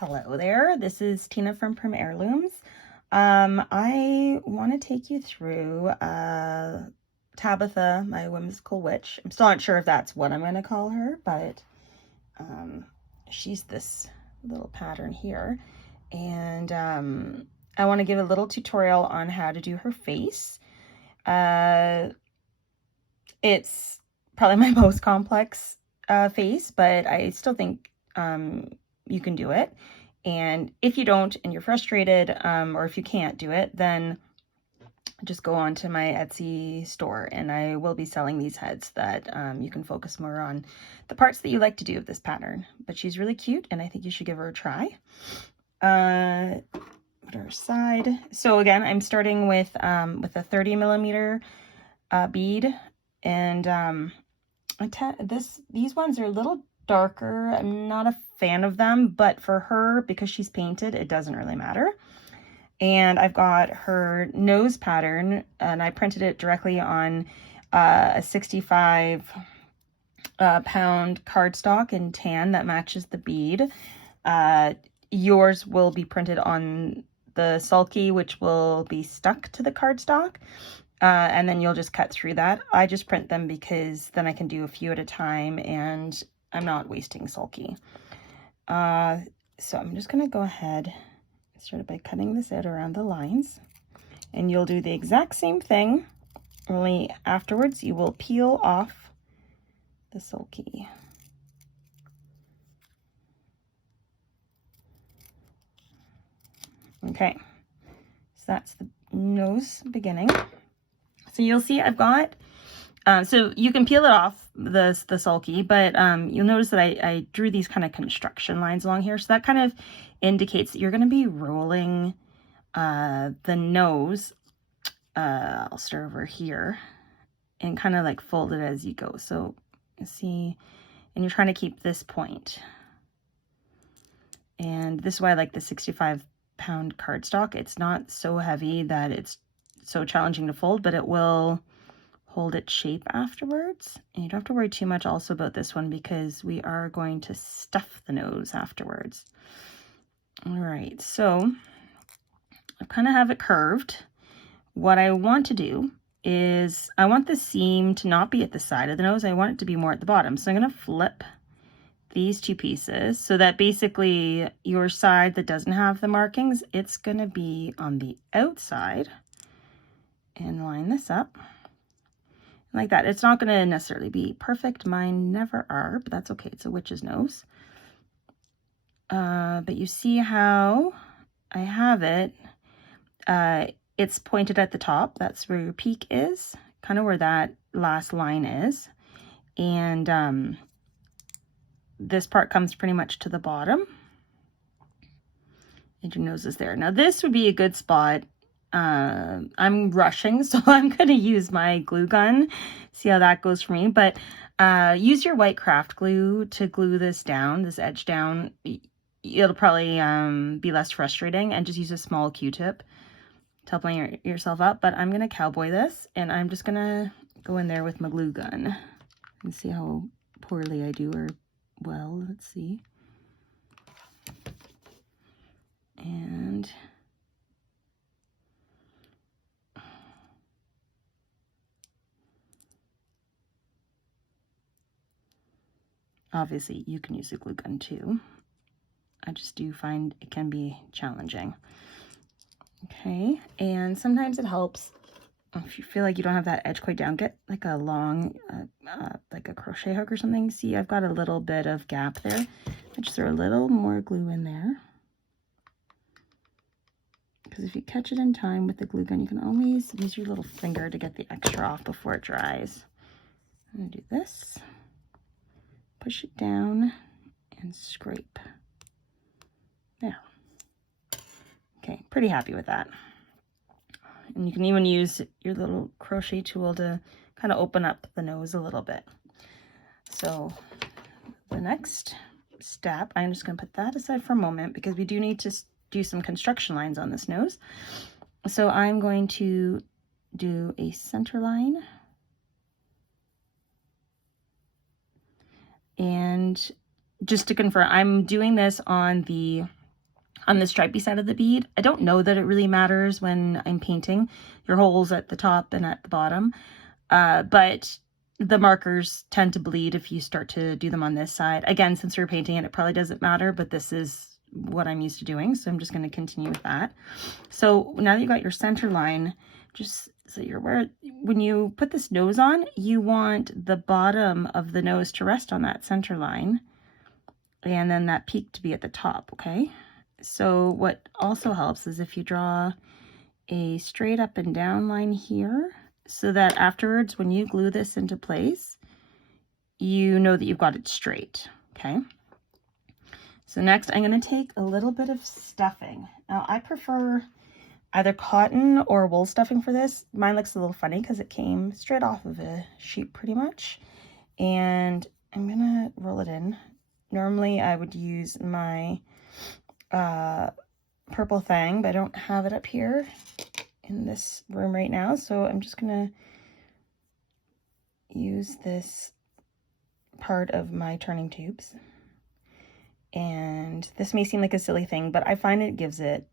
Hello there, this is Tina from Prim Heirlooms. I want to take you through Tabitha, my whimsical witch. I'm still not sure if that's what I'm going to call her, but she's this little pattern here. And I want to give a little tutorial on how to do her face. It's probably my most complex face, but I still think you can do it. And if you don't and you're frustrated, or if you can't do it, then just go on to my Etsy store and I will be selling these heads that you can focus more on the parts that you like to do of this pattern. But she's really cute and I think you should give her a try. Put her aside. So again, I'm starting with a 30 millimeter bead, and these ones are a little darker. I'm not a fan of them, but for her, because she's painted, it doesn't really matter. And I've got her nose pattern, and I printed it directly on a 65 pound cardstock in tan that matches the bead. Yours will be printed on the sulky, which will be stuck to the cardstock. And then you'll just cut through that. I just print them because then I can do a few at a time and I'm not wasting sulky. So I'm just going to go ahead and start by cutting this out around the lines. And you'll do the exact same thing, only afterwards you will peel off the sulky. Okay, so that's the nose beginning. So you'll see I've got, so you can peel it off the sulky, but you'll notice that I drew these kind of construction lines along here. So that kind of indicates that you're going to be rolling the nose. I'll start over here and kind of like fold it as you go. So you see, and you're trying to keep this point. And this is why I like the 65 pound cardstock. It's not so heavy that it's so challenging to fold, but it will hold its shape afterwards. And you don't have to worry too much also about this one because we are going to stuff the nose afterwards. All right, so I kind of have it curved. What I want to do is I want the seam to not be at the side of the nose. I want it to be more at the bottom. So I'm going to flip these two pieces so that basically your side that doesn't have the markings, it's going to be on the outside. And line this up like that. It's not going to necessarily be perfect. Mine never are, but that's okay. It's a witch's nose. But you see how I have it. It's pointed at the top. That's where your peak is, kind of where that last line is. And this part comes pretty much to the bottom. And your nose is there. Now this would be a good spot. I'm rushing, so I'm going to use my glue gun, see how that goes for me. But use your white craft glue to glue this down, this edge down. It'll probably be less frustrating, and just use a small Q-tip to help line yourself up. But I'm going to cowboy this, and I'm just going to go in there with my glue gun and see how poorly I do, or well, let's see. And obviously you can use a glue gun too. I just do find it can be challenging. Okay, and sometimes it helps if you feel like you don't have that edge quite down, get like a long, like a crochet hook or something. See, I've got a little bit of gap there. I just throw a little more glue in there. Because if you catch it in time with the glue gun, you can always use your little finger to get the extra off before it dries. I'm going to do this. Push it down and scrape. There. Okay, pretty happy with that. And you can even use your little crochet tool to kind of open up the nose a little bit. So the next step, I'm just going to put that aside for a moment because we do need to do some construction lines on this nose. So I'm going to do a center line. And just to confirm, I'm doing this on the on the stripy side of the bead. I don't know that it really matters when I'm painting your holes at the top and at the bottom, but the markers tend to bleed if you start to do them on this side. Again, since we're painting it, it probably doesn't matter, but this is what I'm used to doing, so I'm just going to continue with that. So now that you got your center line, just so you're aware, when you put this nose on, you want the bottom of the nose to rest on that center line, and then that peak to be at the top, okay? So what also helps is if you draw a straight up and down line here, so that afterwards when you glue this into place, you know that you've got it straight, okay? So next I'm going to take a little bit of stuffing. Now I prefer either cotton or wool stuffing for this. Mine looks a little funny because it came straight off of a sheet pretty much. And I'm going to roll it in. Normally I would use my purple thing, but I don't have it up here in this room right now. So I'm just going to use this part of my turning tubes. And this may seem like a silly thing, but I find it gives it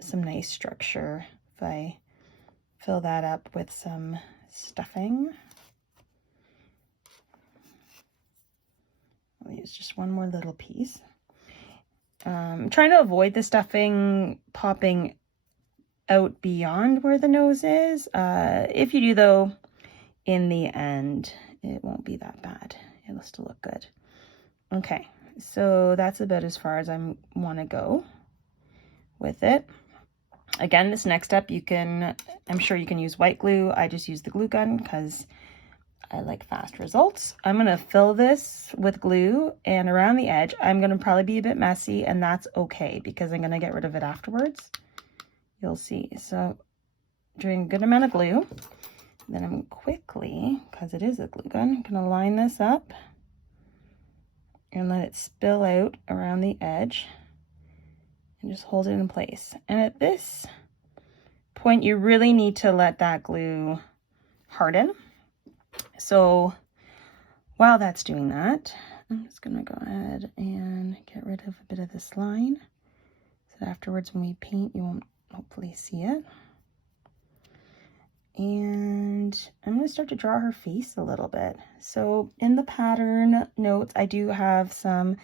some nice structure if I fill that up with some stuffing. I'll use just one more little piece. I'm trying to avoid the stuffing popping out beyond where the nose is. If you do though, in the end, it won't be that bad. It'll still look good. Okay, so that's about as far as I want to go with it. Again, this next step, I'm sure you can use white glue. I just use the glue gun because I like fast results. I'm going to fill this with glue, and around the edge, I'm going to probably be a bit messy, and that's okay because I'm going to get rid of it afterwards. You'll see. So doing a good amount of glue. Then I'm quickly, because it is a glue gun, going to line this up and let it spill out around the edge and just hold it in place. And at this point, you really need to let that glue harden. So while that's doing that, I'm just going to go ahead and get rid of a bit of this line so that afterwards when we paint, you won't hopefully see it. And I'm going to start to draw her face a little bit. So in the pattern notes, I do have some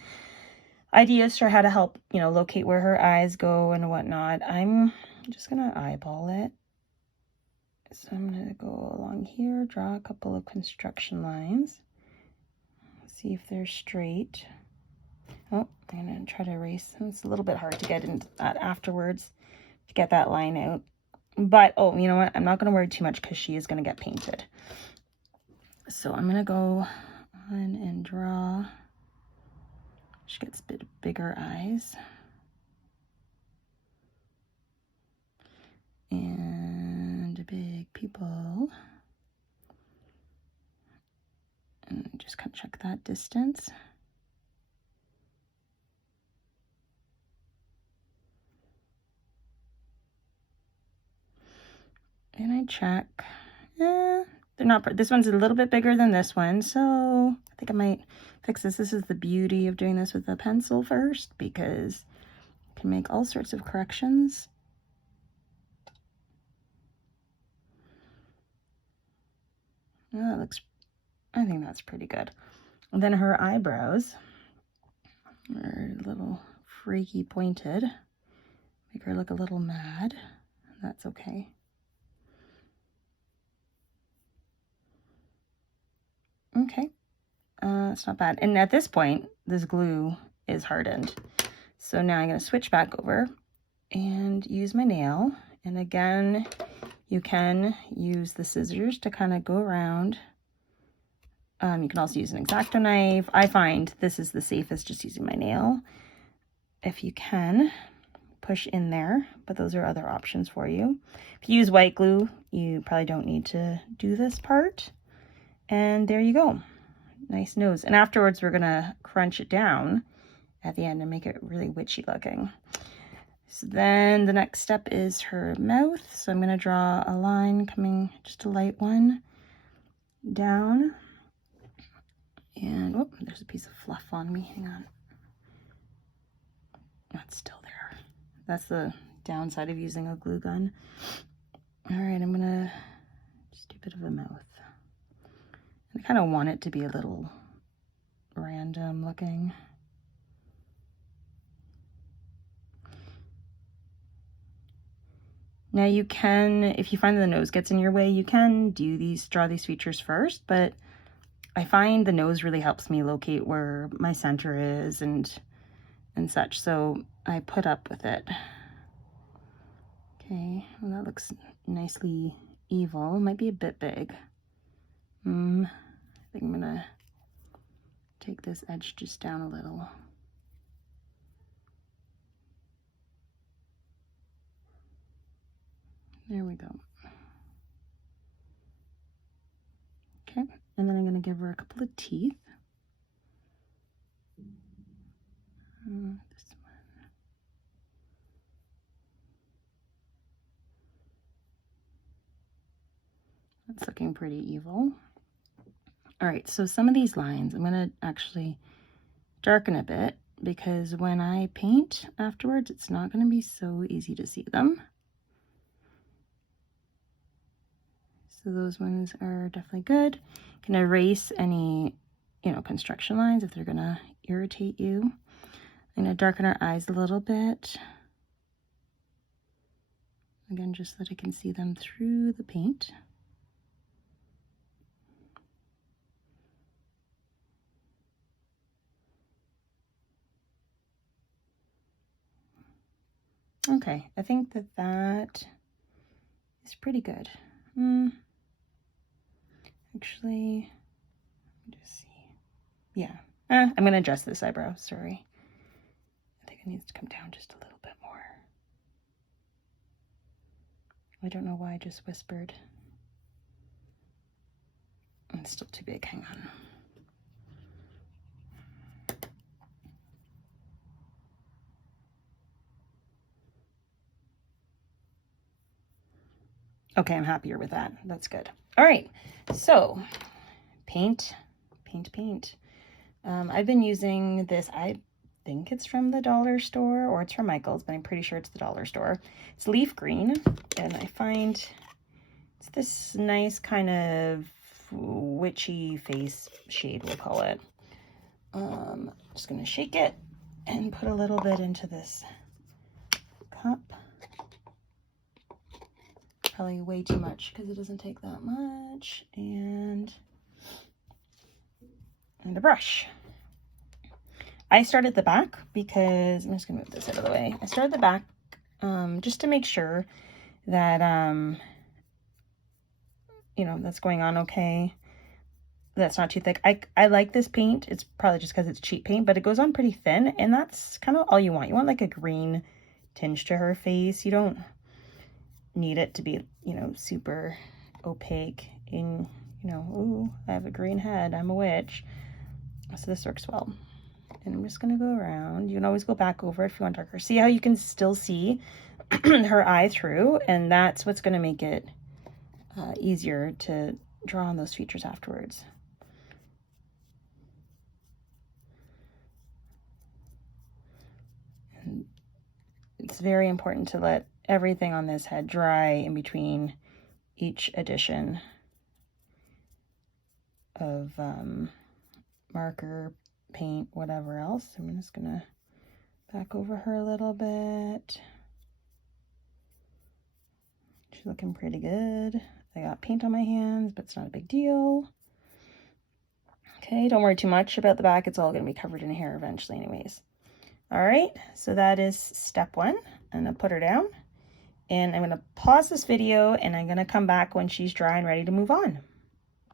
ideas for how to help, locate where her eyes go and whatnot. I'm just going to eyeball it. So I'm going to go along here, draw a couple of construction lines, see if they're straight. Oh, I'm going to try to erase. It's a little bit hard to get into that afterwards to get that line out. But, oh, you know what? I'm not going to worry too much because she is going to get painted. So I'm going to go on and draw. She gets a bit bigger eyes. And a big pupil. And just kind of check that distance. And I check, they're not, this one's a little bit bigger than this one, so I think I might fix this. This is the beauty of doing this with a pencil first, because you can make all sorts of corrections. Oh, that looks, I think that's pretty good. And then her eyebrows are a little freaky pointed, make her look a little mad. That's okay. Okay, it's not bad. And at this point, this glue is hardened. So now I'm going to switch back over and use my nail. And again, you can use the scissors to kind of go around. You can also use an X-Acto knife. I find this is the safest, just using my nail. If you can, push in there, but those are other options for you. If you use white glue, you probably don't need to do this part. And there you go. Nice nose. And afterwards, we're going to crunch it down at the end and make it really witchy looking. So then the next step is her mouth. So I'm going to draw a line coming, just a light one, down. And, oh, there's a piece of fluff on me. Hang on. That's still there. That's the downside of using a glue gun. All right, I'm gonna just do a bit of a mouth. I kind of want it to be a little random looking. Now you can, if you find the nose gets in your way, you can draw these features first, but I find the nose really helps me locate where my center is and such, so I put up with it. Okay, well, that looks nicely evil. It might be a bit big. I think I'm gonna take this edge just down a little. There we go. Okay, and then I'm gonna give her a couple of teeth. This one. That's looking pretty evil. All right, so some of these lines, I'm gonna actually darken a bit because when I paint afterwards, it's not gonna be so easy to see them. So those ones are definitely good. You can erase any, construction lines if they're gonna irritate you. I'm gonna darken our eyes a little bit. Again, just so that I can see them through the paint. Okay, I think that is pretty good. Actually, let me just see. Yeah, I'm gonna adjust this eyebrow, sorry. I think it needs to come down just a little bit more. I don't know why I just whispered. It's still too big, hang on. Okay, I'm happier with that. That's good. All right, so paint. I've been using this, I think it's from the dollar store or it's from Michael's, but I'm pretty sure it's the dollar store. It's leaf green, and I find it's this nice kind of witchy face shade, we'll call it. I'm just gonna shake it and put a little bit into this cup. Probably way too much because it doesn't take that much, and a brush. I started the back because I'm just gonna move this out of the way. I started the back just to make sure that that's going on okay. That's not too thick. I like this paint. It's probably just because it's cheap paint, but it goes on pretty thin, and that's kind of all you want. You want like a green tinge to her face. You don't need it to be, super opaque in, ooh, I have a green head, I'm a witch. So this works well. And I'm just gonna go around. You can always go back over it if you want darker. See how you can still see her eye through, and that's what's gonna make it easier to draw on those features afterwards. And it's very important to let everything on this head dry in between each addition of marker, paint, whatever else. I'm just gonna back over her a little bit. She's looking pretty good. I got paint on my hands, but it's not a big deal. Okay, don't worry too much about the back. It's all gonna be covered in hair eventually anyways. All right, so that is step one. I'm gonna put her down, and I'm gonna pause this video, and I'm gonna come back when she's dry and ready to move on.